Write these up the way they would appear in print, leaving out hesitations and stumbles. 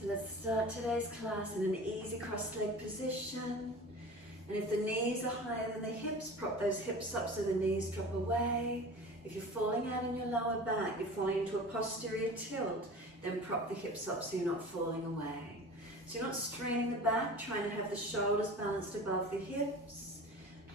So let's start today's class in an easy cross-leg position. And if the knees are higher than the hips, prop those hips up so the knees drop away. If you're falling out in your lower back, you're falling into a posterior tilt, then prop the hips up so you're not falling away. So you're not straining the back, trying to have the shoulders balanced above the hips.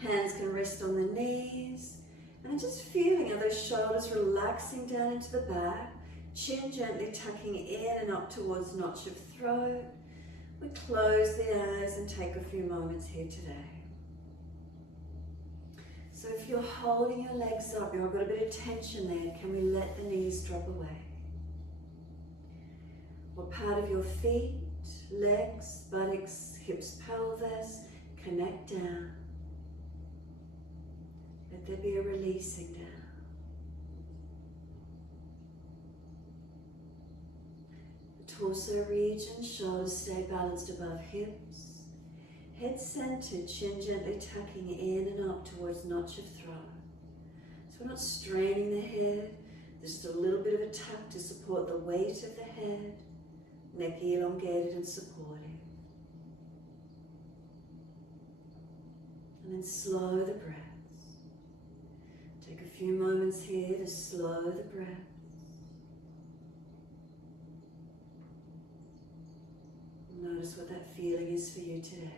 Hands can rest on the knees. And just feeling how those shoulders relaxing down into the back. Chin gently tucking in and up towards notch of throat. We close the eyes and take a few moments here today. So if you're holding your legs up, you've got a bit of tension there, can we let the knees drop away? What part of your feet, legs, buttocks, hips, pelvis, connect down. Let there be a releasing down. Torso region, shoulders stay balanced above hips. Head centered, chin gently tucking in and up towards notch of throat. So we're not straining the head, there's just a little bit of a tuck to support the weight of the head. Neck elongated and supportive. And then slow the breaths. Take a few moments here to slow the breath. Notice what that feeling is for you today.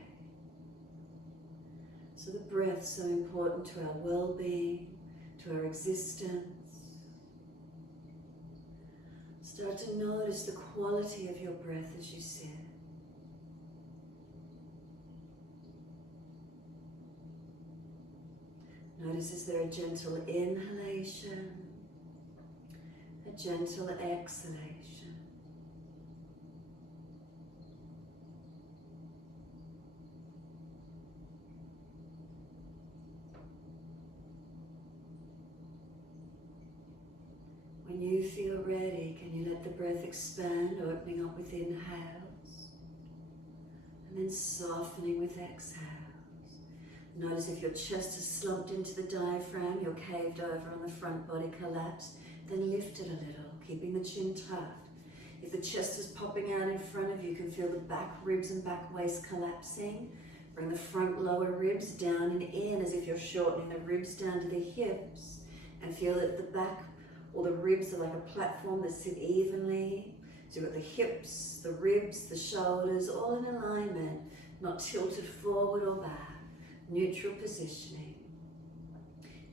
So the breath's so important to our well-being, to our existence. Start to notice the quality of your breath as you sit. Notice, is there a gentle inhalation, a gentle exhalation? When you feel ready, can you let the breath expand, opening up with inhales, and then softening with exhales. Notice if your chest is slumped into the diaphragm, you're caved over on the front body collapse, then lift it a little, keeping the chin tucked. If the chest is popping out in front of you, you can feel the back ribs and back waist collapsing. Bring the front lower ribs down and in as if you're shortening the ribs down to the hips, and feel that the back or the ribs are like a platform that sit evenly. So you've got the hips, the ribs, the shoulders, all in alignment, not tilted forward or back. Neutral positioning.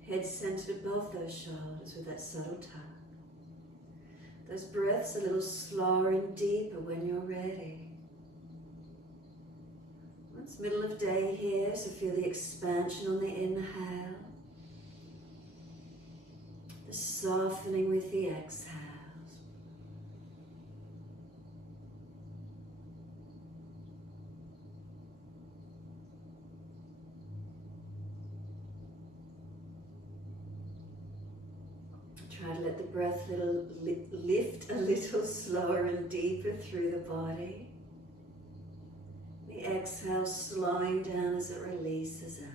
Head centered above those shoulders with that subtle tuck. Those breaths a little slower and deeper when you're ready. It's middle of day here, so feel the expansion on the inhale. The softening with the exhales. Try to let the breath lift a little slower and deeper through the body. The exhale slowing down as it releases out.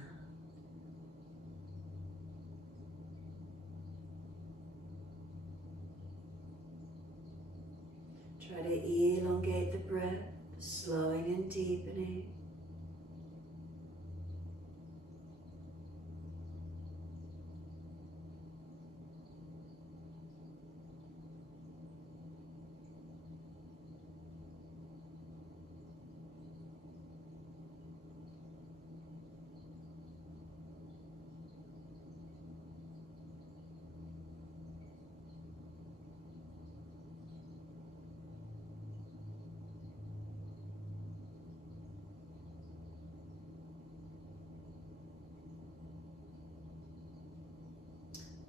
Try to elongate the breath, slowing and deepening.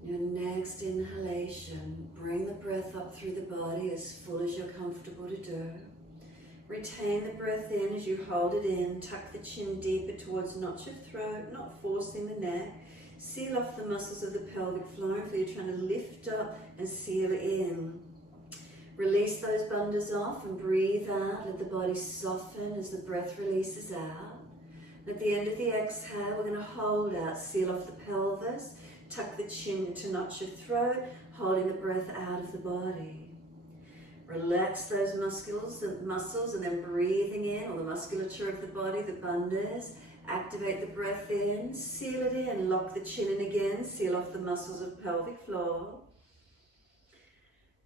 Your next inhalation, bring the breath up through the body as full as you're comfortable to do. Retain the breath in as you hold it in. Tuck the chin deeper towards notch of throat, not forcing the neck. Seal off the muscles of the pelvic floor if you're trying to lift up and seal in. Release those bandhas off and breathe out. Let the body soften as the breath releases out. At the end of the exhale, we're going to hold out, seal off the pelvis. Tuck the chin to notch of throat, holding the breath out of the body. Relax those muscles and then breathing in, or the musculature of the body, the bandhas. Activate the breath in, seal it in, lock the chin in again, seal off the muscles of pelvic floor.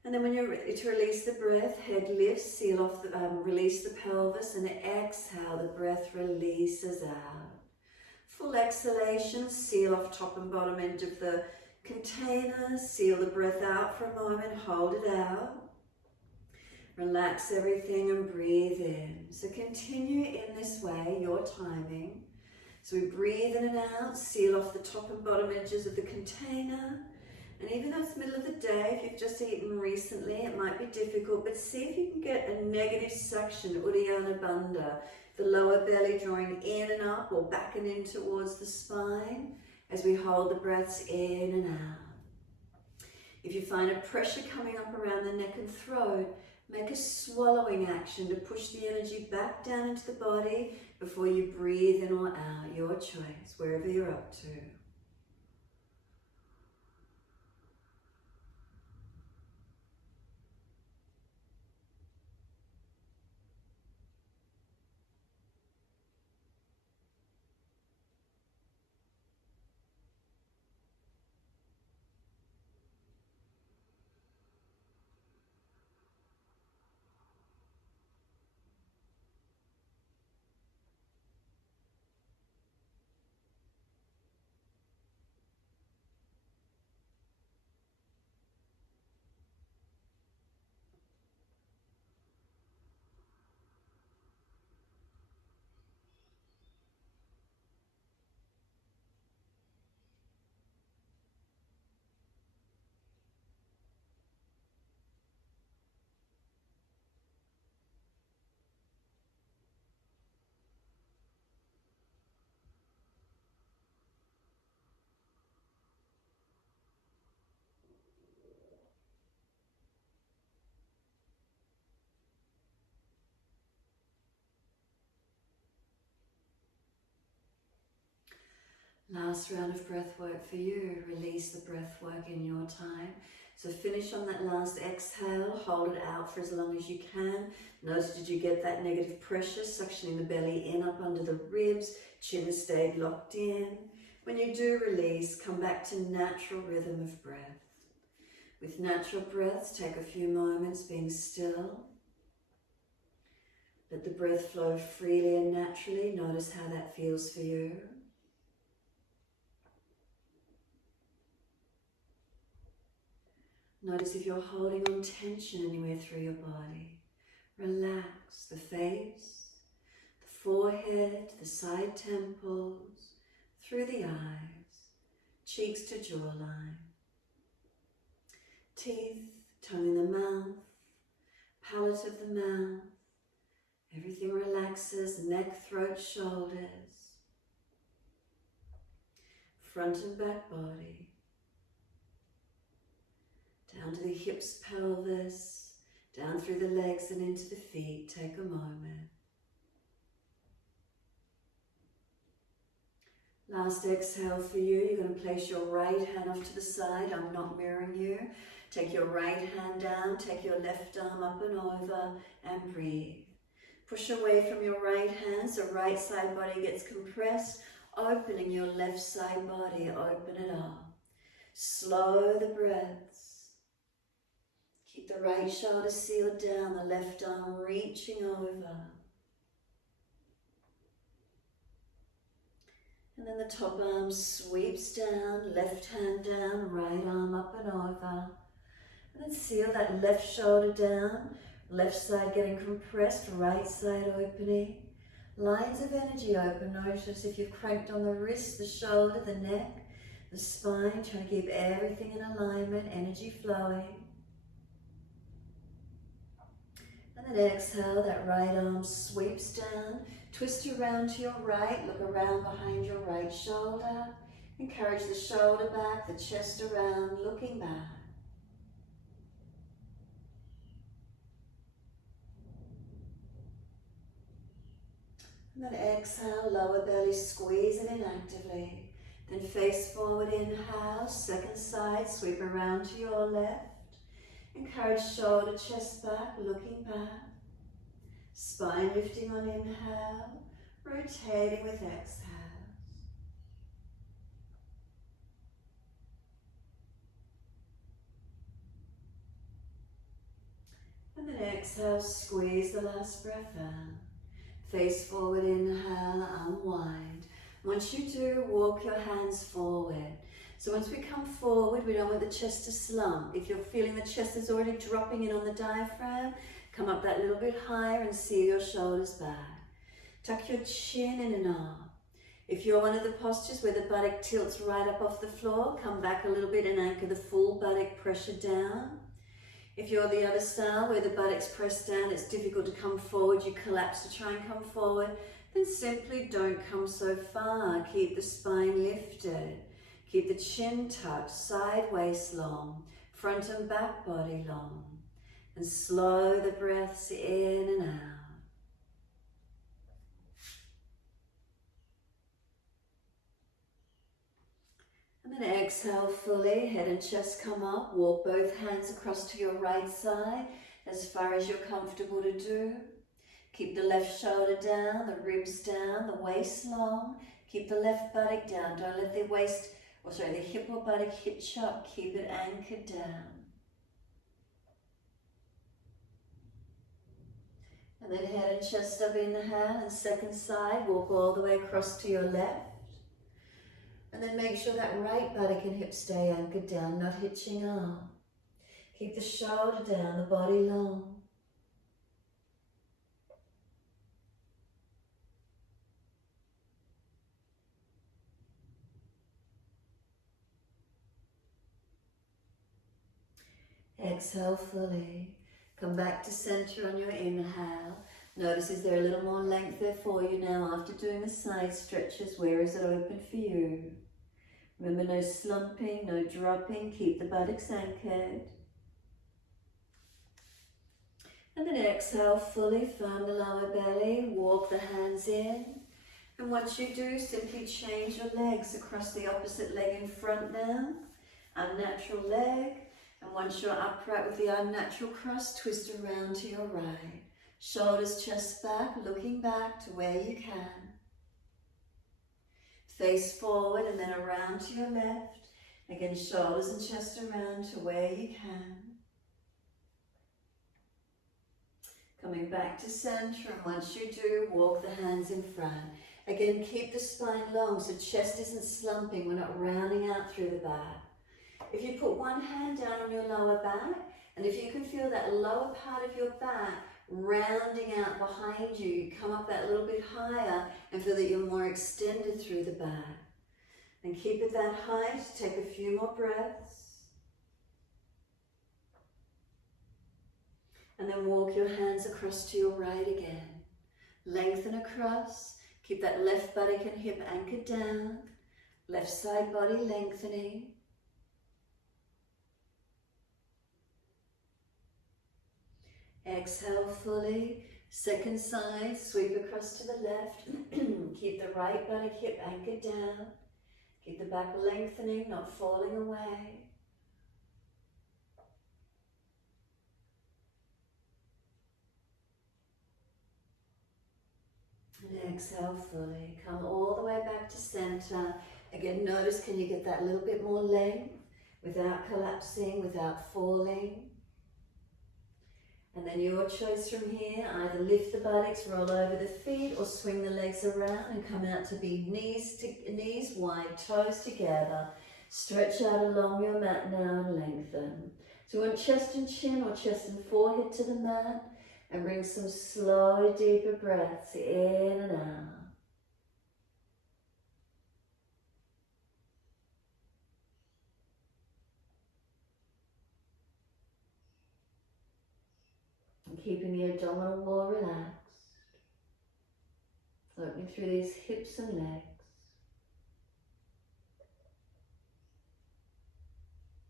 And then when you're ready to release the breath, head lifts, seal off the, release the pelvis, and exhale, the breath releases out. Full exhalation, seal off top and bottom edge of the container, seal the breath out for a moment, hold it out. Relax everything and breathe in. So continue in this way, your timing. So we breathe in and out, seal off the top and bottom edges of the container. And even though it's the middle of the day, if you've just eaten recently, it might be difficult, but see if you can get a negative suction, Uddiyana Bandha, the lower belly drawing in and up or back and in towards the spine as we hold the breaths in and out. If you find a pressure coming up around the neck and throat, make a swallowing action to push the energy back down into the body before you breathe in or out, your choice, wherever you're up to. Last round of breath work for you. Release the breath work in your time. So finish on that last exhale, hold it out for as long as you can. Notice, did you get that negative pressure, suctioning the belly in up under the ribs, chin stayed locked in. When you do release, come back to natural rhythm of breath. With natural breaths, take a few moments being still. Let the breath flow freely and naturally. Notice how that feels for you. Notice if you're holding on tension anywhere through your body. Relax the face, the forehead, the side temples, through the eyes, cheeks to jawline, teeth, tongue in the mouth, palate of the mouth. Everything relaxes, neck, throat, shoulders, front and back body. Down to the hips, pelvis, down through the legs and into the feet. Take a moment. Last exhale for you. You're going to place your right hand off to the side. I'm not mirroring you. Take your right hand down, take your left arm up and over and breathe. Push away from your right hand so right side body gets compressed, opening your left side body, open it up. Slow the breaths. Keep the right shoulder sealed down, the left arm reaching over. And then the top arm sweeps down, left hand down, right arm up and over. And then seal that left shoulder down, left side getting compressed, right side opening. Lines of energy open. Notice if you've cranked on the wrist, the shoulder, the neck, the spine, trying to keep everything in alignment, energy flowing. And then exhale, that right arm sweeps down, twist around to your right, look around behind your right shoulder, encourage the shoulder back, the chest around, looking back. And then exhale, lower belly, squeeze it in actively. Then face forward, inhale, second side, sweep around to your left. Encourage shoulder, chest back, looking back. Spine lifting on inhale, rotating with exhale. And then exhale, squeeze the last breath out. Face forward, inhale, unwind. Once you do, walk your hands forward. So once we come forward, we don't want the chest to slump. If you're feeling the chest is already dropping in on the diaphragm, come up that little bit higher and seal your shoulders back. Tuck your chin in and up. If you're one of the postures where the buttock tilts right up off the floor, come back a little bit and anchor the full buttock pressure down. If you're the other style where the buttocks press down, it's difficult to come forward, you collapse to try and come forward, then simply don't come so far. Keep the spine lifted. Keep the chin tucked, side waist long, front and back body long. And slow the breaths in and out. And then exhale fully, head and chest come up, walk both hands across to your right side as far as you're comfortable to do. Keep the left shoulder down, the ribs down, the waist long. Keep the left buttock down, don't let the the hip or buttock hitch up, keep it anchored down. And then head and chest up, inhale, and second side, walk all the way across to your left. And then make sure that right buttock and hip stay anchored down, not hitching up. Keep the shoulder down, the body long. Exhale fully. Come back to center on your inhale. Notice, is there a little more length there for you now after doing the side stretches? Where is it open for you? Remember, no slumping, no dropping. Keep the buttocks anchored. And then exhale fully, firm the lower belly, walk the hands in. And once you do, simply change your legs across the opposite leg in front now. Unnatural leg. And once you're upright with the unnatural cross, twist around to your right. Shoulders, chest back, looking back to where you can. Face forward and then around to your left. Again, shoulders and chest around to where you can. Coming back to center, and once you do, walk the hands in front. Again, keep the spine long so chest isn't slumping. We're not rounding out through the back. If you put one hand down on your lower back, and if you can feel that lower part of your back rounding out behind you, you come up that little bit higher and feel that you're more extended through the back. And keep it that height. Take a few more breaths. And then walk your hands across to your right again. Lengthen across. Keep that left buttock and hip anchored down. Left side body lengthening. Exhale fully. Second side, sweep across to the left. Keep the right buttock hip anchored down. Keep the back lengthening, not falling away. And exhale fully. Come all the way back to center. Again, notice, can you get that little bit more length without collapsing, without falling? And then your choice from here, either lift the buttocks, roll over the feet, or swing the legs around and come out to be knees wide, toes together. Stretch out along your mat now and lengthen. So we want chest and chin or chest and forehead to the mat, and bring some slow, deeper breaths in and out. And keeping the abdominal wall relaxed. Opening through these hips and legs.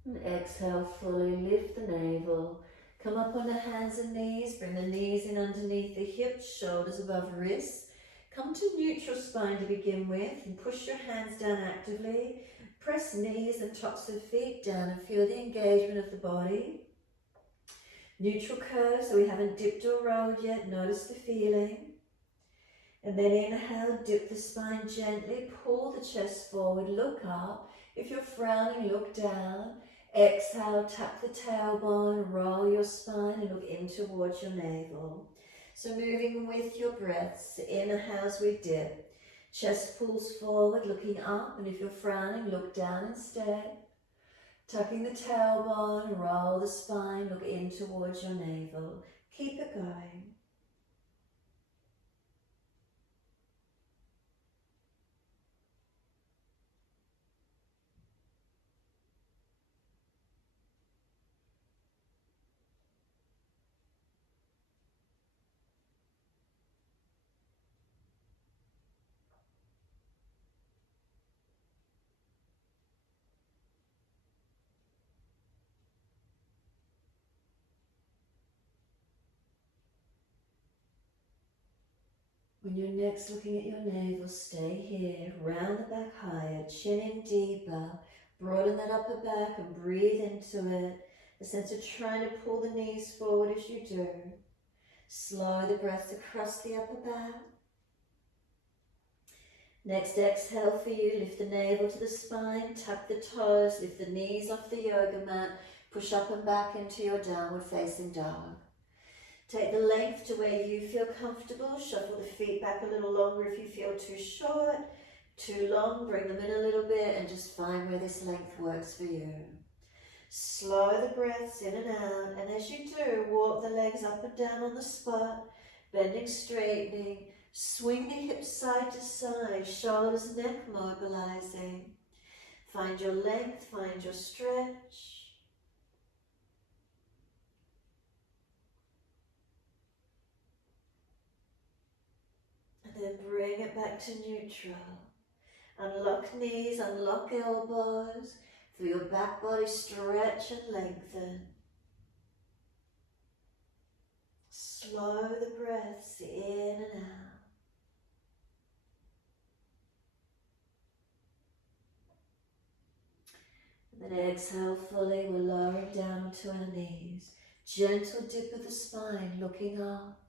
And exhale fully, lift the navel. Come up on the hands and knees, bring the knees in underneath the hips, shoulders above wrists. Come to neutral spine to begin with and push your hands down actively. Press knees and tops of feet down and feel the engagement of the body. Neutral curve, so we haven't dipped or rolled yet. Notice the feeling. And then inhale, dip the spine gently, pull the chest forward, look up. If you're frowning, look down. Exhale, tap the tailbone, roll your spine and look in towards your navel. So moving with your breaths, inhale as we dip. Chest pulls forward, looking up, and if you're frowning, look down instead. Tucking the tailbone, roll the spine, look in towards your navel. Keep it going. When you're next looking at your navel, stay here, round the back higher, chin in deeper, broaden that upper back and breathe into it. A sense of trying to pull the knees forward as you do. Slow the breath across the upper back. Next exhale for you, lift the navel to the spine, tap the toes, lift the knees off the yoga mat, push up and back into your downward facing dog. Take the length to where you feel comfortable. Shuffle the feet back a little longer if you feel too short, too long. Bring them in a little bit and just find where this length works for you. Slow the breaths in and out. And as you do, walk the legs up and down on the spot, bending, straightening. Swing the hips side to side, shoulders, neck mobilizing. Find your length, find your stretch. Then bring it back to neutral. Unlock knees, unlock elbows. Feel your back body stretch and lengthen. Slow the breaths in and out. And then exhale fully, we're lowering down to our knees. Gentle dip of the spine, looking up.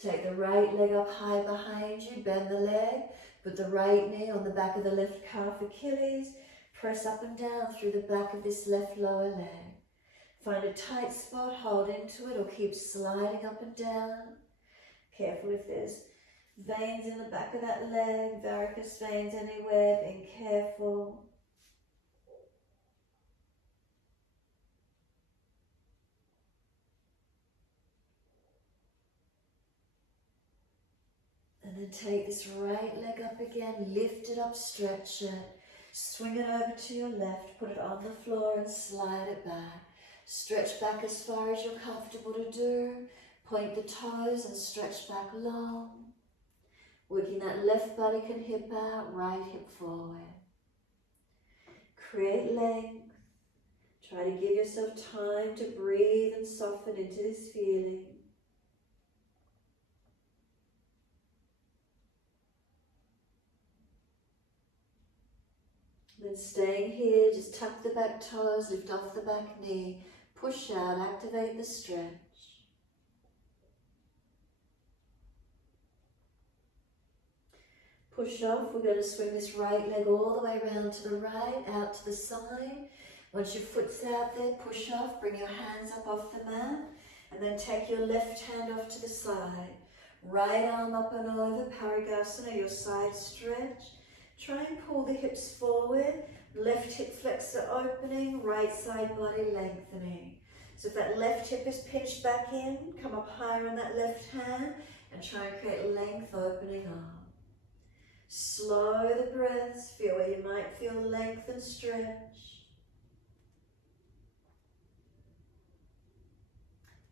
Take the right leg up high behind you, bend the leg, put the right knee on the back of the left calf Achilles, press up and down through the back of this left lower leg. Find a tight spot, hold into it or keep sliding up and down. Careful if there's veins in the back of that leg, varicose veins anywhere, being careful. And then take this right leg up again, lift it up, stretch it. Swing it over to your left, put it on the floor and slide it back. Stretch back as far as you're comfortable to do. Point the toes and stretch back long. Working that left body can hip out, right hip forward. Create length. Try to give yourself time to breathe and soften into this feeling. Then staying here, just tuck the back toes, lift off the back knee, push out, activate the stretch. Push off, we're going to swing this right leg all the way around to the right, out to the side. Once your foot's out there, push off, bring your hands up off the mat, and then take your left hand off to the side. Right arm up and over, Balikanasana, your side stretch. Try and pull the hips forward, left hip flexor opening, right side body lengthening. So if that left hip is pinched back in, come up higher on that left hand and try and create length opening up. Slow the breaths, feel where you might feel length and stretch.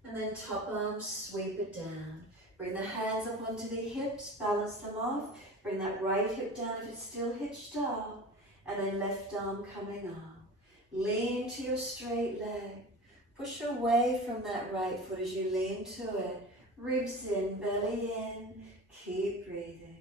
And then top arm, sweep it down. Bring the hands up onto the hips, balance them off. Bring that right hip down if it's still hitched up. And then left arm coming up. Lean to your straight leg. Push away from that right foot as you lean to it. Ribs in, belly in. Keep breathing.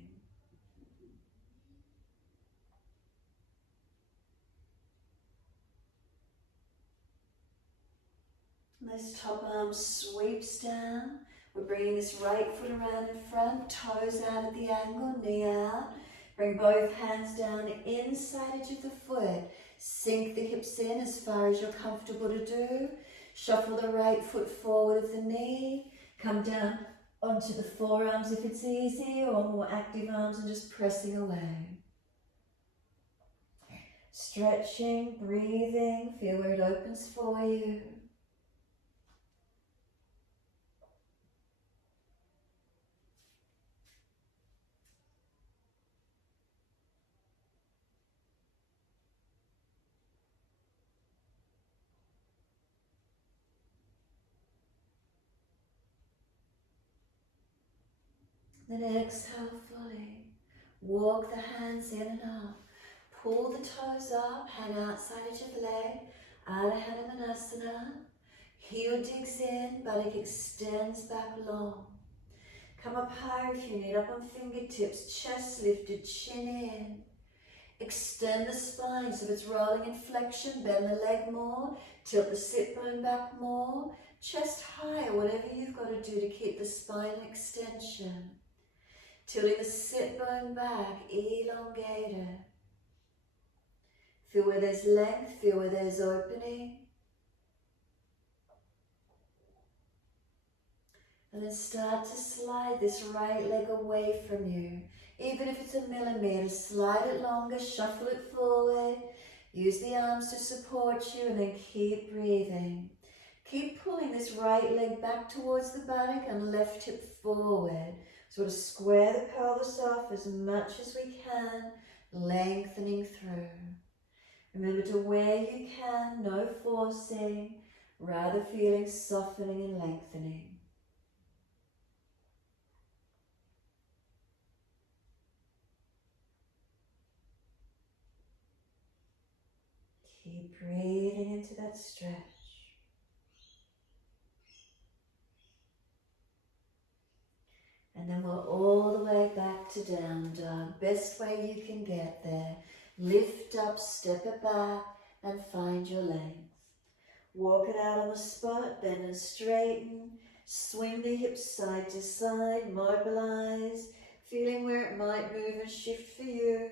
This top arm sweeps down. We're bringing this right foot around in front, toes out at the ankle, knee out. Bring both hands down inside edge of the foot. Sink the hips in as far as you're comfortable to do. Shuffle the right foot forward of the knee. Come down onto the forearms if it's easy, or more active arms and just pressing away. Stretching, breathing, feel where it opens for you. Then exhale fully. Walk the hands in and up. Pull the toes up, hand outside edge of the leg. Balikanasana. Heel digs in, buttock extends back long. Come up higher if you need, up on fingertips, chest lifted, chin in. Extend the spine so if it's rolling in flexion, bend the leg more, tilt the sit bone back more, chest higher, whatever you've got to do to keep the spine extension. Tilting the sit bone back, elongate it. Feel where there's length, feel where there's opening. And then start to slide this right leg away from you. Even if it's a millimetre, slide it longer, shuffle it forward. Use the arms to support you and then keep breathing. Keep pulling this right leg back towards the buttock and left hip forward. Sort of square the pelvis off as much as we can, lengthening through. Remember to where you can, no forcing, rather feeling softening and lengthening. Keep breathing into that stretch. And then we're all the way back to down dog. Best way you can get there. Lift up, step it back, and find your length. Walk it out on the spot, bend and straighten. Swing the hips side to side, mobilize. Feeling where it might move and shift for you.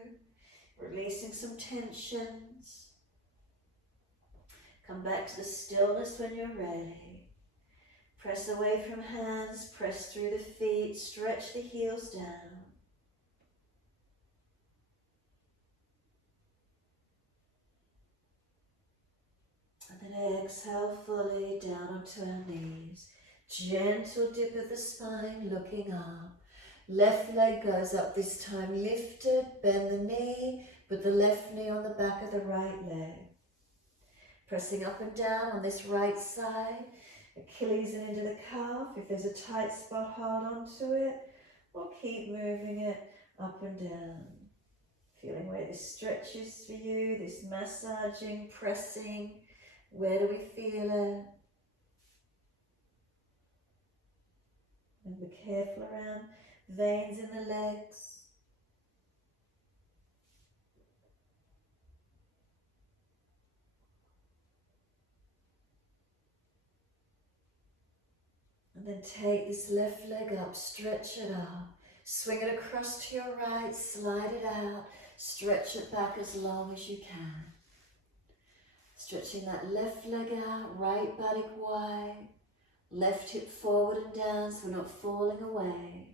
Releasing some tensions. Come back to the stillness when you're ready. Press away from hands, press through the feet, stretch the heels down. And then exhale fully down onto our knees. Gentle dip of the spine, looking up. Left leg goes up this time, lift it, bend the knee, put the left knee on the back of the right leg. Pressing up and down on this right side. Achilles in into the calf. If there's a tight spot, hold on to it, or keep moving it up and down. Feeling where this stretches for you, this massaging, pressing. Where do we feel it? And be careful around veins in the legs. And then take this left leg up, stretch it up, swing it across to your right, slide it out, stretch it back as long as you can. Stretching that left leg out, right buttock wide, left hip forward and down so we're not falling away.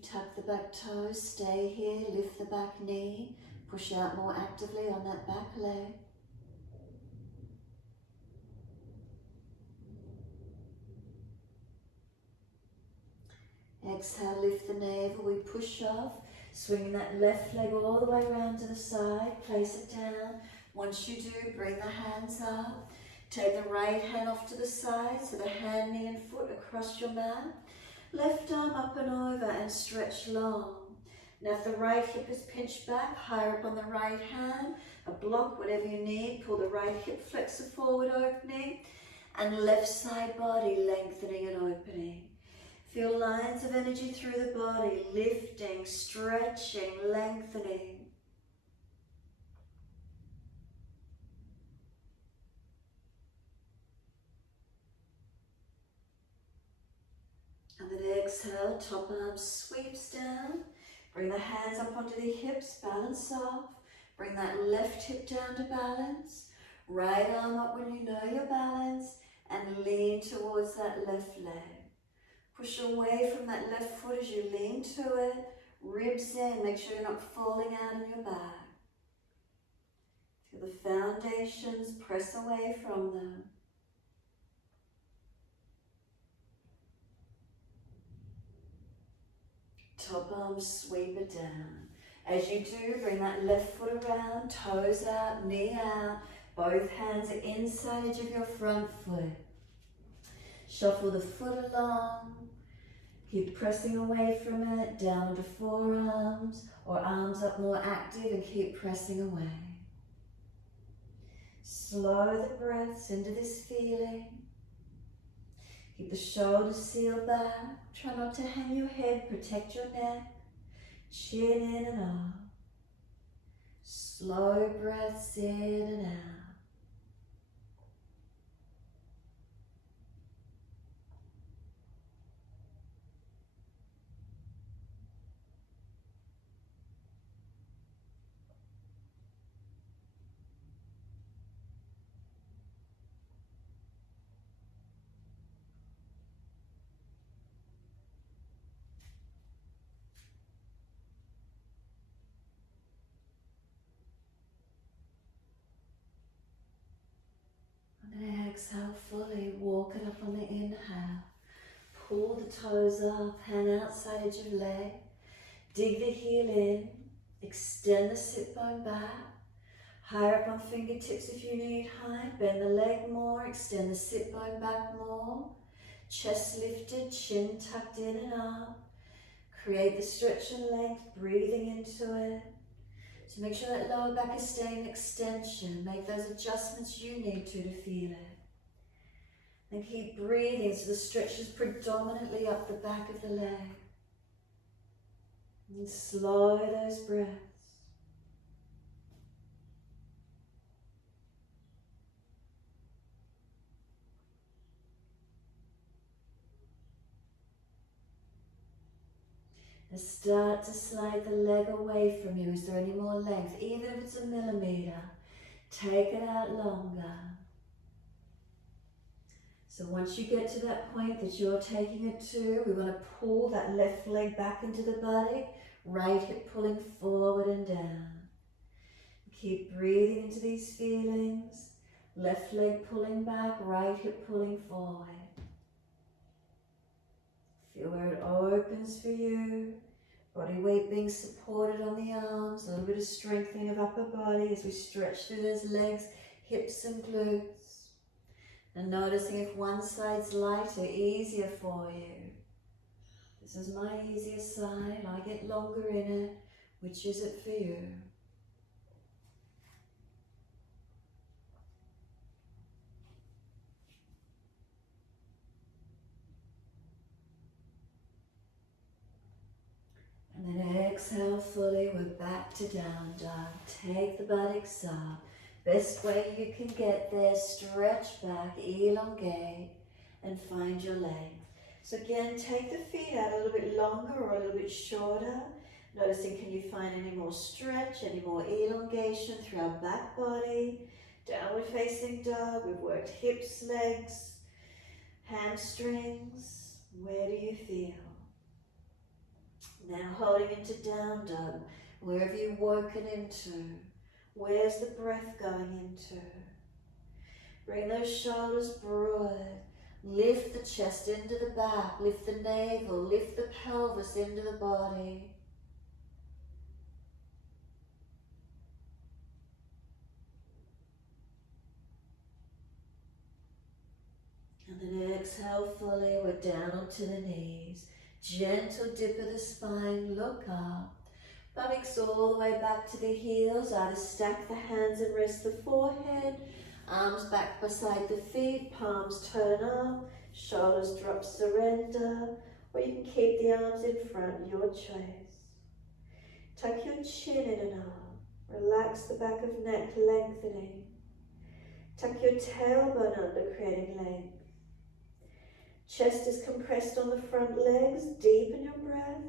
Tuck the back toes, stay here, lift the back knee, push out more actively on that back leg. Exhale, lift the navel, we push off, swinging that left leg all the way around to the side, place it down. Once you do, bring the hands up. Take the right hand off to the side, so the hand, knee and foot across your mat. Left arm up and over and stretch long. Now if the right hip is pinched back, higher up on the right hand, a block, whatever you need, pull the right hip flexor forward, opening, and left side body lengthening and opening. Feel lines of energy through the body, lifting, stretching, lengthening. And then exhale, top arm sweeps down. Bring the hands up onto the hips, balance off. Bring that left hip down to balance. Right arm up when you know you're balanced, and lean towards that left leg. Push away from that left foot as you lean to it. Ribs in, make sure you're not falling out on your back. Feel the foundations, press away from them. Top arm, sweep it down. As you do, bring that left foot around, toes out, knee out. Both hands are inside edge of your front foot. Shuffle the foot along. Keep pressing away from it, down to forearms, or arms up more active, and keep pressing away. Slow the breaths into this feeling. Keep the shoulders sealed back. Try not to hang your head, protect your neck. Chin in and out. Slow breaths in and out. And exhale fully, walk it up on the inhale. Pull the toes up, hand outside edge of leg. Dig the heel in, extend the sit bone back. Higher up on fingertips if you need high. Bend the leg more, extend the sit bone back more. Chest lifted, chin tucked in and up. Create the stretch and length, breathing into it. So make sure that lower back is staying in extension. Make those adjustments you need to feel it. And keep breathing so the stretch is predominantly up the back of the leg. And slow those breaths. And start to slide the leg away from you. Is there any more length? Even if it's a millimeter, take it out longer. So once you get to that point that you're taking it to, we want to pull that left leg back into the body, right hip pulling forward and down. Keep breathing into these feelings. Left leg pulling back, right hip pulling forward. Feel where it opens for you. Body weight being supported on the arms. A little bit of strengthening of upper body as we stretch through those legs, hips and glutes. And noticing if one side's lighter, easier for you. This is my easier side. I get longer in it. Which is it for you? And then exhale fully, we're back to down dog. Take the buttocks up. Best way you can get there, stretch back, elongate, and find your length. So again, take the feet out a little bit longer or a little bit shorter. Noticing, can you find any more stretch, any more elongation through our back body? Downward facing dog, we've worked hips, legs, hamstrings. Where do you feel? Now holding into down dog, where have you woken into? Where's the breath going into? Bring those shoulders broad. Lift the chest into the back, lift the navel, lift the pelvis into the body. And then exhale fully, we're down onto the knees. Gentle dip of the spine, look up. Buttocks all the way back to the heels. Either stack the hands and rest the forehead. Arms back beside the feet. Palms turn up. Shoulders drop, surrender. Or you can keep the arms in front, your choice. Tuck your chin in and up. Relax the back of neck, lengthening. Tuck your tailbone under, creating length. Chest is compressed on the front legs. Deepen your breath.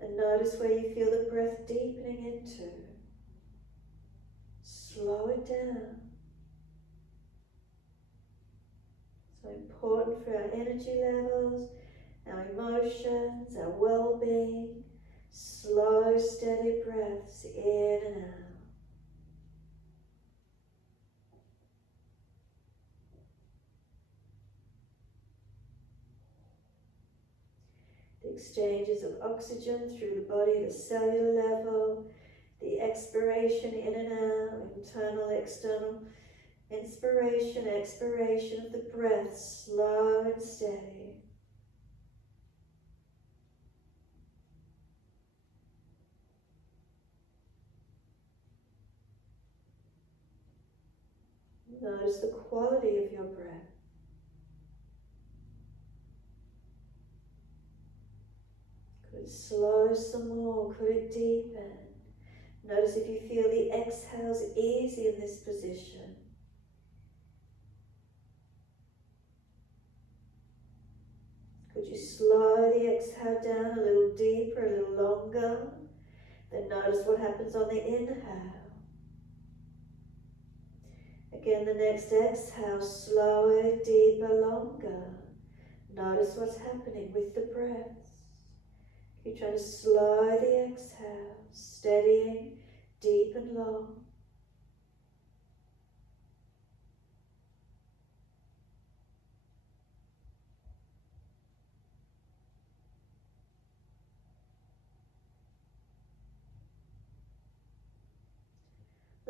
And notice where you feel the breath deepening into. Slow it down. So important for our energy levels, our emotions, our well-being. Slow, steady breaths in and out. The exchanges of oxygen through the body, the cellular level, the expiration in and out, internal, external, inspiration, expiration of the breath, slow and steady. Notice the quality of your breath. Could it slow some more? Could it deepen? Notice if you feel the exhales easy in this position. Could you slow the exhale down a little deeper, a little longer? Then notice what happens on the inhale. Again, the next exhale, slower, deeper, longer. Notice what's happening with the breaths. Keep trying to slow the exhale, steadying, deep and long.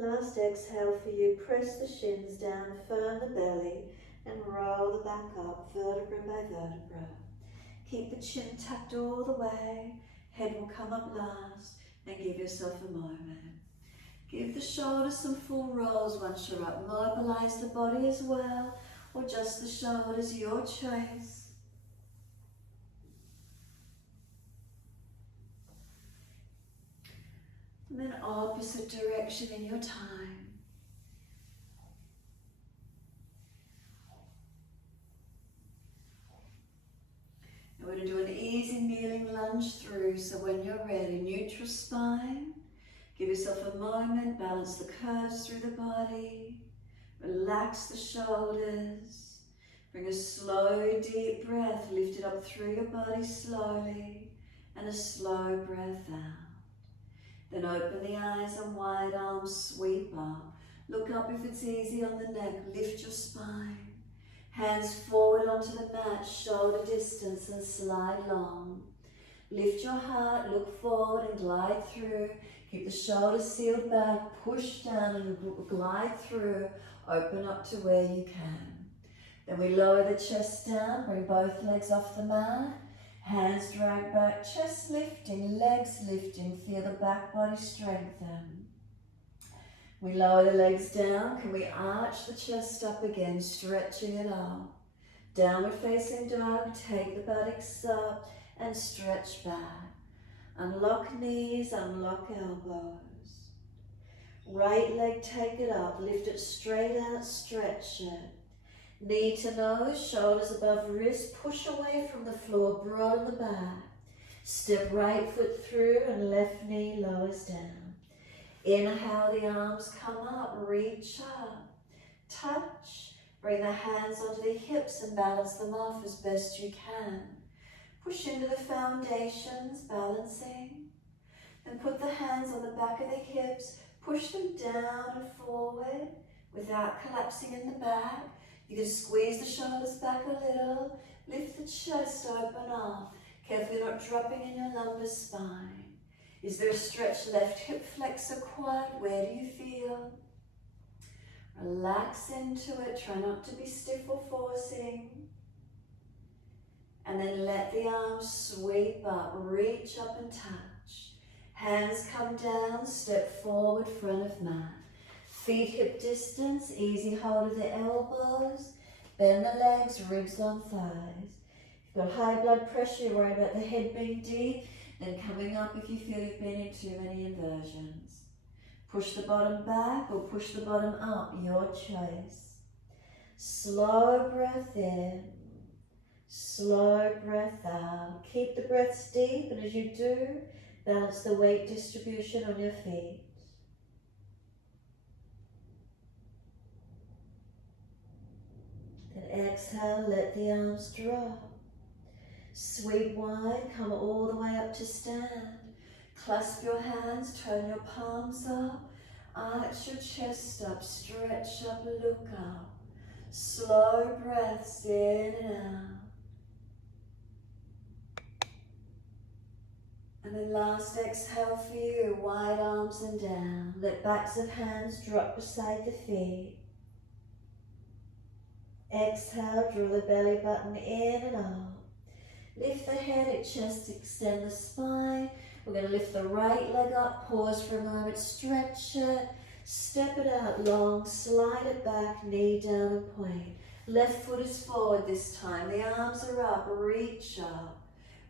Last exhale for you, press the shins down, firm the belly, and roll the back up, vertebra by vertebra. Keep the chin tucked all the way, head will come up last, and give yourself a moment. Give the shoulders some full rolls once you're up. Mobilize the body as well, or just the shoulders, your choice. And then opposite direction in your time. And we're going to do an easy kneeling lunge through, so when you're ready, neutral spine. Give yourself a moment, balance the curves through the body. Relax the shoulders. Bring a slow, deep breath, lift it up through your body slowly, and a slow breath out. Then open the eyes and wide arms, sweep up. Look up if it's easy on the neck, lift your spine. Hands forward onto the mat, shoulder distance and slide long. Lift your heart, look forward and glide through. Keep the shoulders sealed back, push down and glide through. Open up to where you can. Then we lower the chest down, bring both legs off the mat. Hands drag back, chest lifting, legs lifting, feel the back body strengthen. We lower the legs down, can we arch the chest up again, stretching it up. Downward facing dog, take the buttocks up and stretch back. Unlock knees, unlock elbows. Right leg, take it up, lift it straight out, stretch it. Knee to nose, shoulders above wrist, push away from the floor, broaden the back. Step right foot through and left knee lowers down. Inhale, the arms come up, reach up. Touch, bring the hands onto the hips and balance them off as best you can. Push into the foundations, balancing. Then put the hands on the back of the hips, push them down and forward without collapsing in the back. You can squeeze the shoulders back a little, lift the chest open up. Carefully not dropping in your lumbar spine. Is there a stretch left hip flexor quad? Where do you feel? Relax into it, try not to be stiff or forcing. And then let the arms sweep up, reach up and touch. Hands come down, step forward, front of mat. Feet hip distance, easy hold of the elbows. Bend the legs, ribs on thighs. If you've got high blood pressure, you're worried about the head being deep, then coming up if you feel you've been in too many inversions. Push the bottom back or push the bottom up, your choice. Slow breath in, slow breath out. Keep the breaths deep, and as you do, balance the weight distribution on your feet. Then exhale, let the arms drop. Sweep wide, come all the way up to stand. Clasp your hands, turn your palms up. Arch your chest up, stretch up, look up. Slow breaths in and out. And then last exhale for you, wide arms and down. Let backs of hands drop beside the feet. Exhale, draw the belly button in and up. Lift the head at chest, extend the spine. We're going to lift the right leg up, pause for a moment, stretch it. Step it out long, slide it back, knee down and point. Left foot is forward this time. The arms are up, reach up.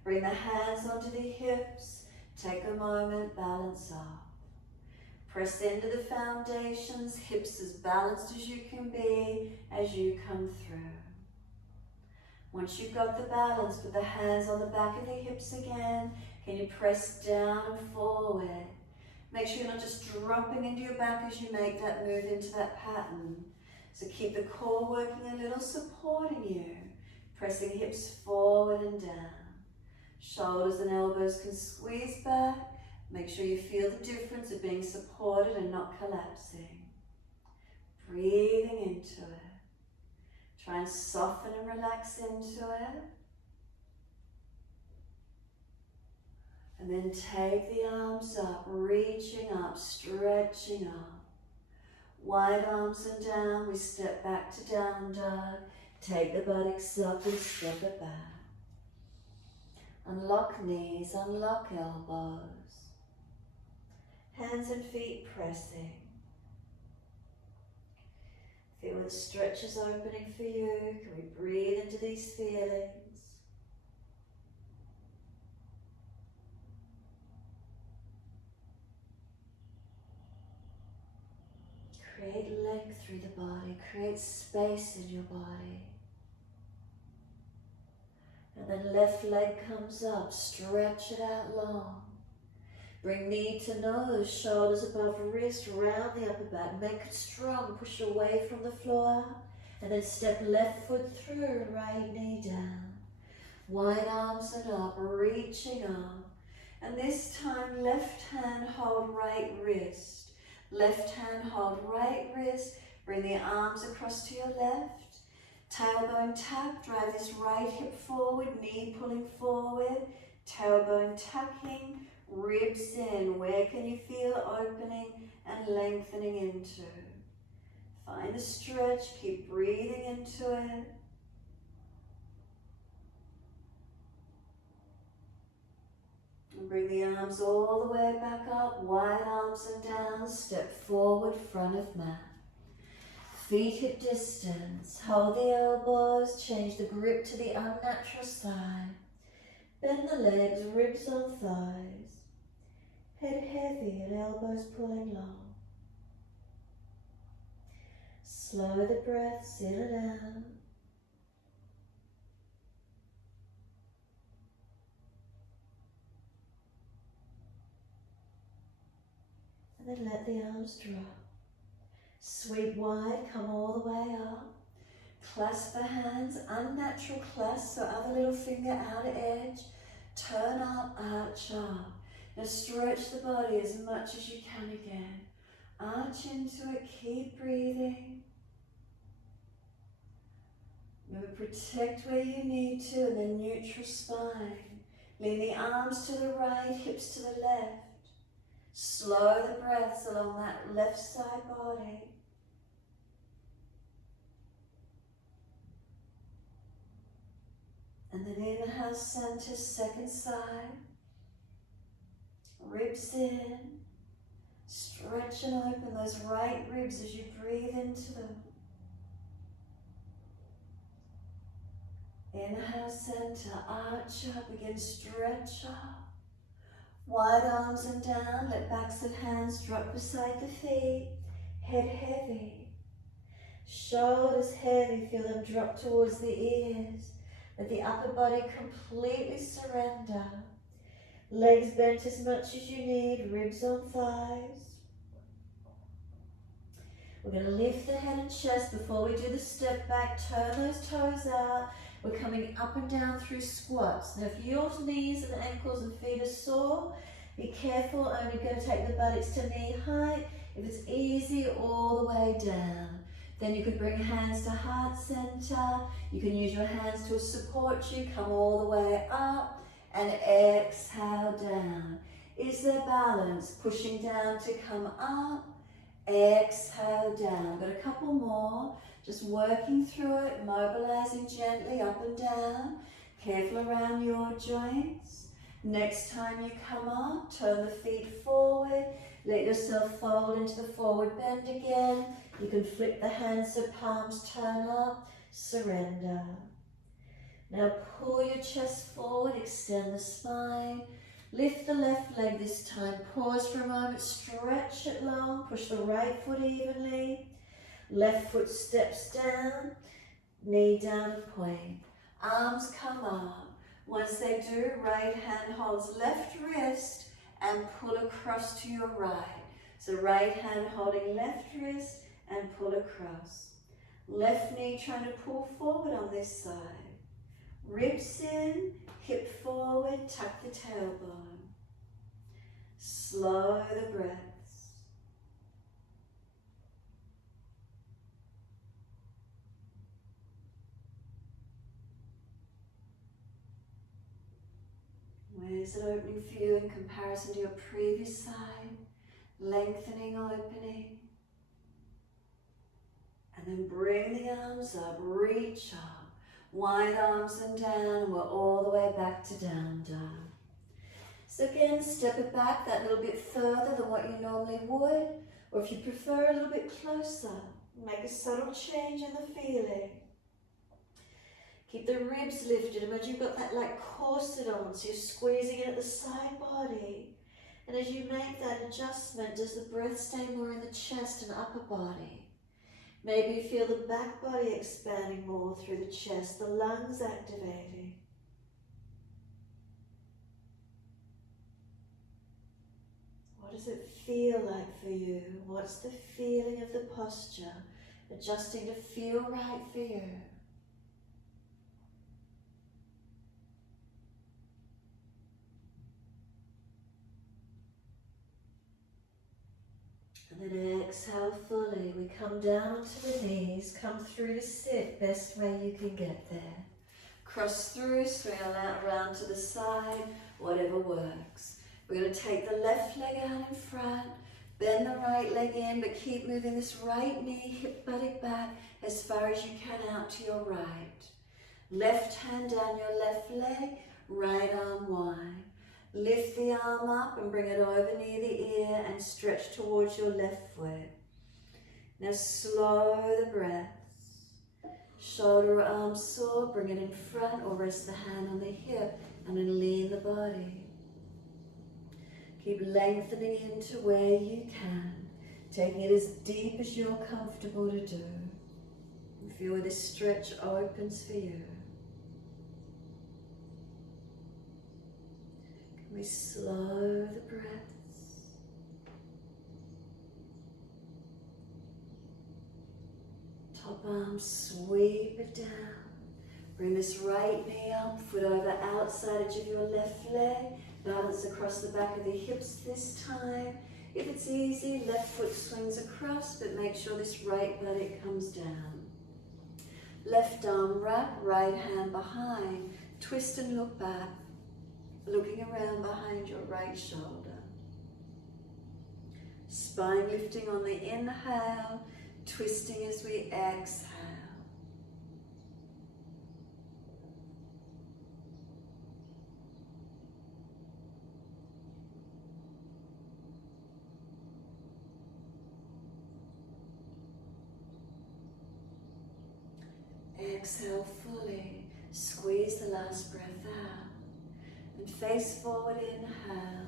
Bring the hands onto the hips. Take a moment, balance up. Press into the foundations, hips as balanced as you can be as you come through. Once you've got the balance, put the hands on the back of the hips again. Can you press down and forward? Make sure you're not just dropping into your back as you make that move into that pattern. So keep the core working a little, supporting you. Pressing hips forward and down. Shoulders and elbows can squeeze back. Make sure you feel the difference of being supported and not collapsing. Breathing into it. Try and soften and relax into it. And then take the arms up, reaching up, stretching up. Wide arms and down, we step back to down dog. Take the buttocks up and step it back. Unlock knees, unlock elbows. Hands and feet pressing. Feel the stretches opening for you. Can we breathe into these feelings? Create length through the body. Create space in your body. And then left leg comes up. Stretch it out long. Bring knee to nose, shoulders above wrist, round the upper back. Make it strong, push away from the floor. And then step left foot through, right knee down. Wide arms and up, reaching up. And this time, left hand hold right wrist. Left hand hold right wrist. Bring the arms across to your left. Tailbone tap, drive this right hip forward, knee pulling forward. Tailbone tucking. Ribs in. Where can you feel opening and lengthening into? Find a stretch. Keep breathing into it. And bring the arms all the way back up. Wide arms and down. Step forward, front of mat. Feet hip distance. Hold the elbows. Change the grip to the unnatural side. Bend the legs, ribs on thighs. Head heavy and elbows pulling long. Slow the breaths in and out. And then let the arms drop. Sweep wide, come all the way up. Clasp the hands, unnatural clasp, so other little finger outer edge. Turn up, arch up. Now stretch the body as much as you can again. Arch into it, keep breathing. Remember, protect where you need to, and then neutral spine. Lean the arms to the right, hips to the left. Slow the breaths along that left side body. And then inhale, center, second side. Ribs in. Stretch and open those right ribs as you breathe into them. Inhale, center, arch up, again stretch up. Wide arms and down, let backs of hands drop beside the feet. Head heavy. Shoulders heavy, feel them drop towards the ears. Let the upper body completely surrender. Legs bent as much as you need, ribs on thighs. We're going to lift the head and chest before we do the step back. Turn those toes out. We're coming up and down through squats. Now if your knees and ankles and feet are sore, be careful, only going to take the buttocks to knee height. If it's easy, all the way down. Then you could bring hands to heart center. You can use your hands to support you. Come all the way up and exhale down. Is there balance? Pushing down to come up. Exhale down. Got a couple more. Just working through it, mobilizing gently up and down. Careful around your joints. Next time you come up, turn the feet forward. Let yourself fold into the forward bend again. You can flip the hands so palms turn up. Surrender. Now pull your chest forward, extend the spine. Lift the left leg this time. Pause for a moment, stretch it long. Push the right foot evenly. Left foot steps down. Knee down and point. Arms come up. Once they do, right hand holds left wrist and pull across to your right. So right hand holding left wrist and pull across. Left knee trying to pull forward on this side. Ribs in, hip forward, tuck the tailbone. Slow the breaths. Where's it opening for you in comparison to your previous side? Lengthening, opening. And then bring the arms up, reach up. Wide arms and down, and we're all the way back to down dog. So again, step it back that little bit further than what you normally would, or if you prefer a little bit closer, make a subtle change in the feeling. Keep the ribs lifted. Imagine you've got that like corset on, so you're squeezing it at the side body. And as you make that adjustment, does the breath stay more in the chest and upper body? Maybe you feel the back body expanding more through the chest, the lungs activating. What does it feel like for you? What's the feeling of the posture? Adjusting to feel right for you. And then exhale fully. We come down onto the knees, come through to sit, best way you can get there. Cross through, swing around to the side, whatever works. We're going to take the left leg out in front, bend the right leg in, but keep moving this right knee, hip buttock back as far as you can out to your right. Left hand down your left leg, right arm wide. Lift the arm up and bring it over near the ear and stretch towards your left foot. Now slow the breaths. Shoulder or arm sore, bring it in front or rest the hand on the hip and then lean the body. Keep lengthening into where you can, taking it as deep as you're comfortable to do. And feel where this stretch opens for you. We slow the breaths. Top arm, sweep it down. Bring this right knee up, foot over outside edge of your left leg. Balance across the back of the hips this time. If it's easy, left foot swings across, but make sure this right buttock comes down. Left arm wrap, right hand behind. Twist and look back. Looking around behind your right shoulder. Spine lifting on the inhale, twisting as we exhale. Exhale fully. Squeeze the last breath out. And face forward, inhale.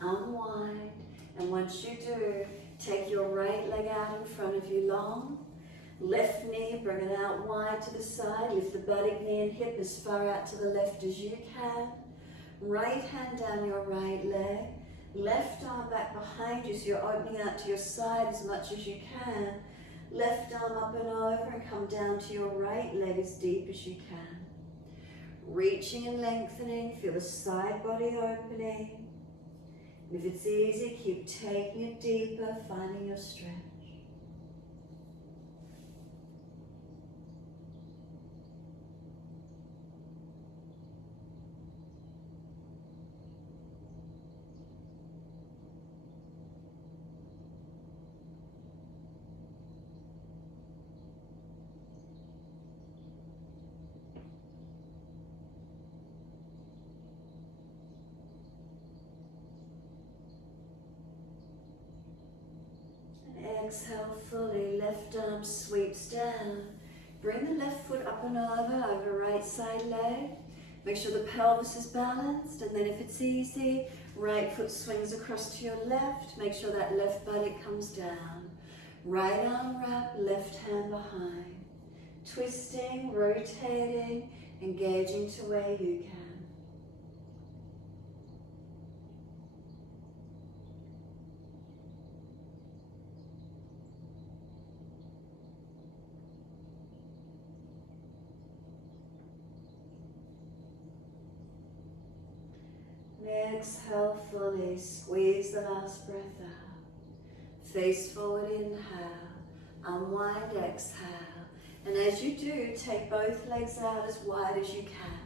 Unwind. And once you do, take your right leg out in front of you long. Left knee, bring it out wide to the side. Lift the buttock, knee and hip as far out to the left as you can. Right hand down your right leg. Left arm back behind you so you're opening out to your side as much as you can. Left arm up and over and come down to your right leg as deep as you can. Reaching and lengthening, feel the side body opening. And if it's easy, keep taking it deeper, finding your stretch. Exhale fully, left arm sweeps down. Bring the left foot up and over right side leg. Make sure the pelvis is balanced, and then if it's easy, right foot swings across to your left. Make sure that left buttock comes down. Right arm wrap, left hand behind. Twisting, rotating, engaging to where you can. Exhale fully, squeeze the last breath out. Face forward, inhale. Unwind, exhale. And as you do, take both legs out as wide as you can.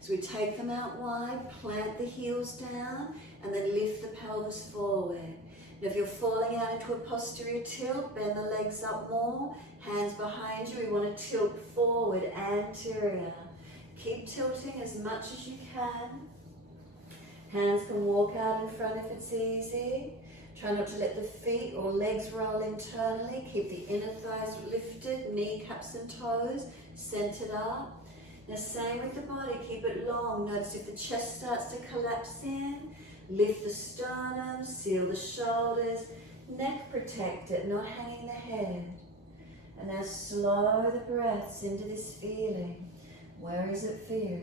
So we take them out wide, plant the heels down, and then lift the pelvis forward. And if you're falling out into a posterior tilt, bend the legs up more, hands behind you. We want to tilt forward, anterior. Keep tilting as much as you can. Hands can walk out in front if it's easy. Try not to let the feet or legs roll internally. Keep the inner thighs lifted, kneecaps and toes centered up. Now same with the body, keep it long. Notice if the chest starts to collapse in, lift the sternum, seal the shoulders, neck protected, not hanging the head. And now slow the breaths into this feeling. Where is it for you?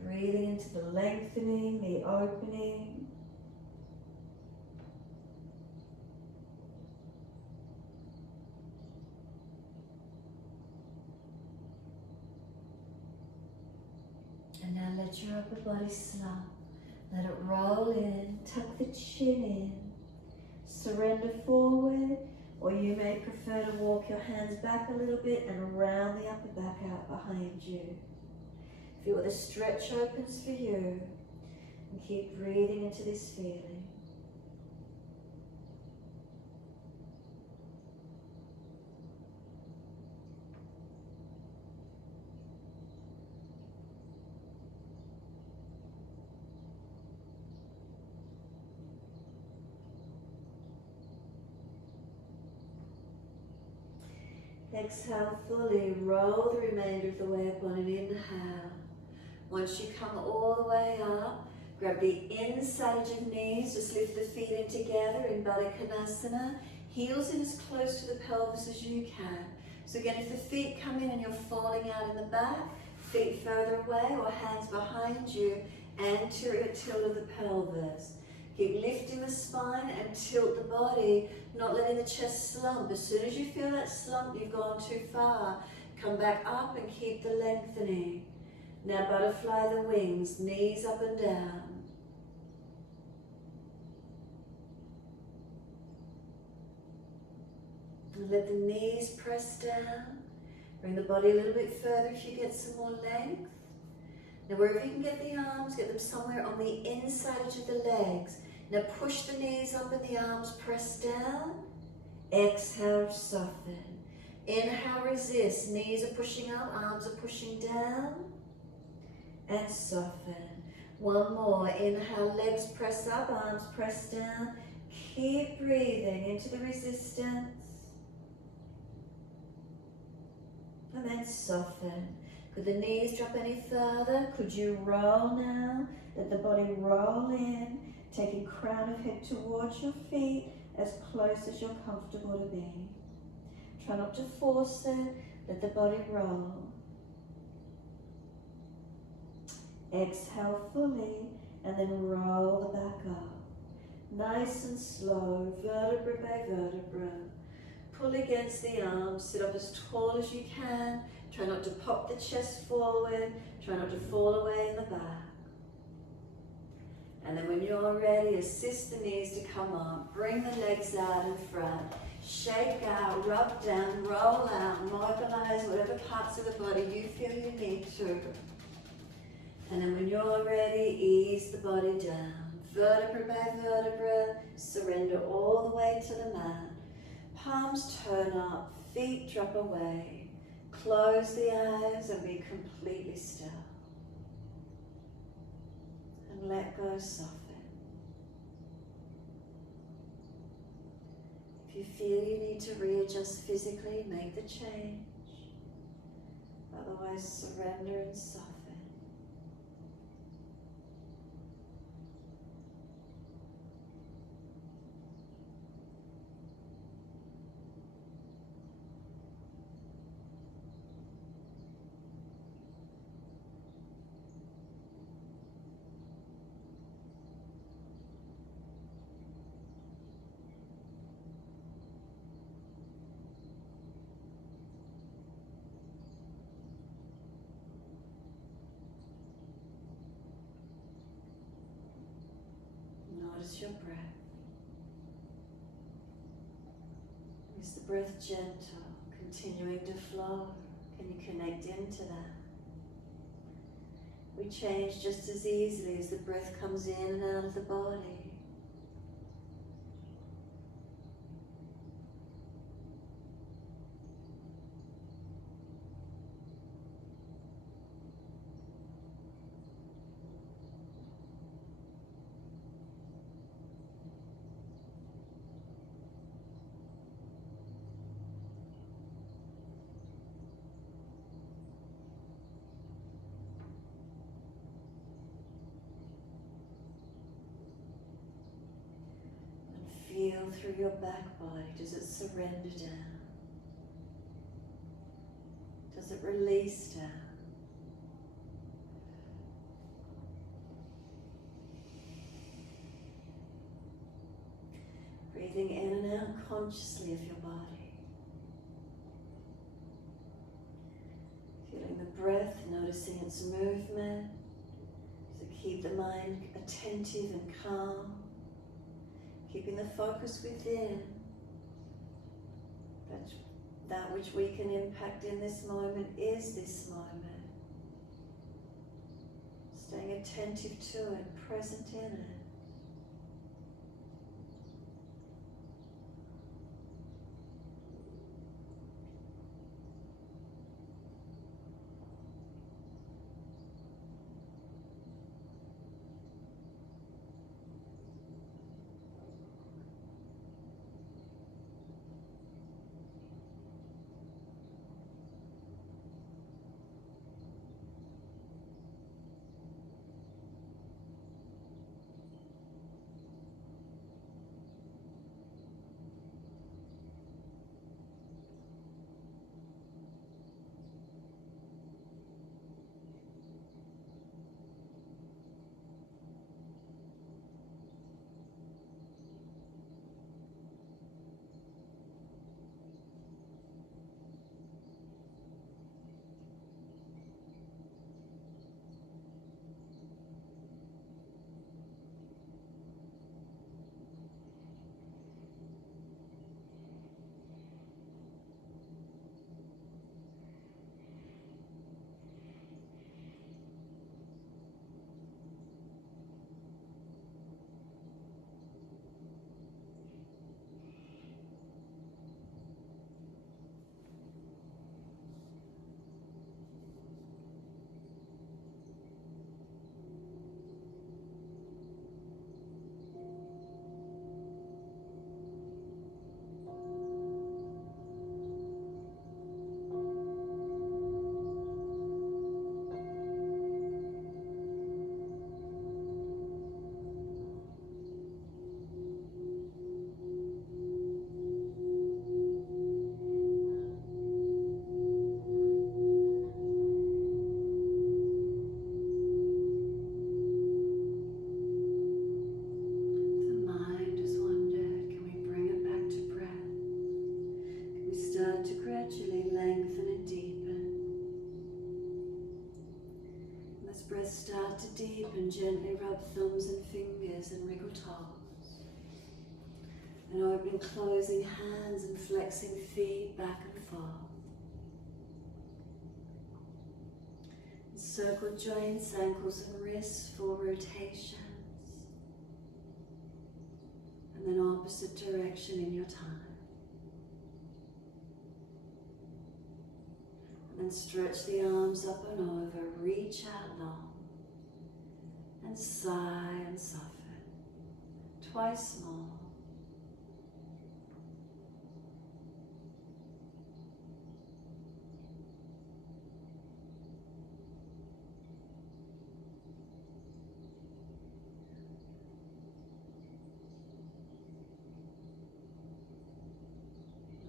Breathing into the lengthening, the opening. And now let your upper body slump. Let it roll in, tuck the chin in. Surrender forward, or you may prefer to walk your hands back a little bit and round the upper back out behind you. Feel what the stretch opens for you, and keep breathing into this feeling. Exhale fully, roll the remainder of the way up on an inhale. Once you come all the way up, grab the inside edge of knees, just lift the feet in together in Balikanasana. Heels in as close to the pelvis as you can. So again, if the feet come in and you're falling out in the back, feet further away or hands behind you, anterior tilt of the pelvis. Keep lifting the spine and tilt the body, not letting the chest slump. As soon as you feel that slump, you've gone too far. Come back up and keep the lengthening. Now butterfly the wings, knees up and down. And let the knees press down. Bring the body a little bit further if you get some more length. Now wherever you can get the arms, get them somewhere on the inside edge of the legs. Now push the knees up and the arms press down. Exhale, soften. Inhale, resist. Knees are pushing up, arms are pushing down. And soften. One more. Inhale, legs press up, arms press down. Keep breathing into the resistance. And then soften. Could the knees drop any further? Could you roll now? Let the body roll in, taking crown of head towards your feet as close as you're comfortable to be. Try not to force it, let the body roll. Exhale fully and then roll the back up. Nice and slow, vertebra by vertebra. Pull against the arms, sit up as tall as you can. Try not to pop the chest forward. Try not to fall away in the back. And then when you're ready, assist the knees to come up. Bring the legs out in front. Shake out, rub down, roll out, mobilize whatever parts of the body you feel you need to. And then when you're ready, ease the body down. Vertebra by vertebra, surrender all the way to the mat. Palms turn up, feet drop away. Close the eyes and be completely still. And let go, soften. If you feel you need to readjust physically, make the change. Otherwise, surrender and soften. Notice your breath. Is the breath gentle, continuing to flow? Can you connect into that? We change just as easily as the breath comes in and out of the body. Feel through your back body. Does it surrender down? Does it release down? Breathing in and out consciously of your body. Feeling the breath, noticing its movement. So keep the mind attentive and calm. Keeping the focus within, that which we can impact in this moment is this moment. Staying attentive to it, present in it. gradually lengthen and deepen. And as breath start to deepen, gently rub thumbs and fingers and wriggle toes. And opening, closing hands and flexing feet back and forth. And circle joints, ankles and wrists for rotations. And then opposite direction in your time. And then stretch the arms up and over, reach out long. And sigh and soften. Twice more.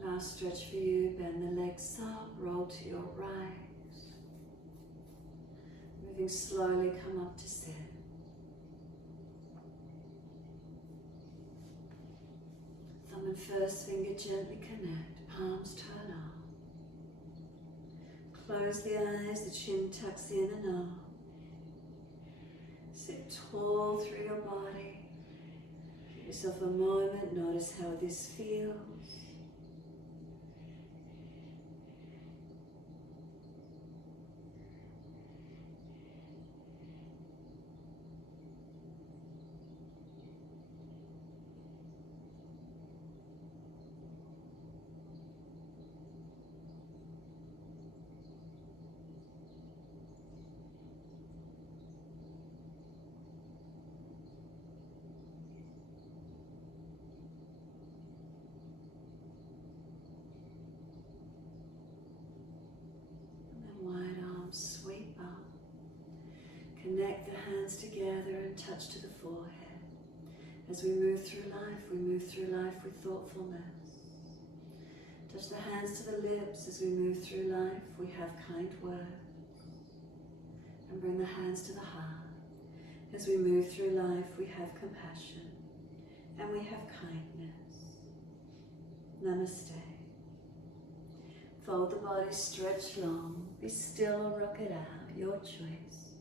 Last stretch for you, bend the legs up, roll to your right. Moving slowly, come up to sit. Thumb and first finger gently connect, palms turn up. Close the eyes, the chin tucks in and up. Sit tall through your body. Give yourself a moment, notice how this feels. Sweep up. Connect the hands together and touch to the forehead. As we move through life with thoughtfulness. Touch the hands to the lips. As we move through life, we have kind words. And bring the hands to the heart. As we move through life, we have compassion. And we have kindness. Namaste. Fold the body, stretch long. Be still or rock it out, your choice.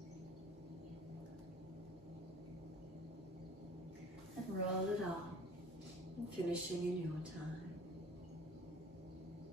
And roll it up, finishing in your time.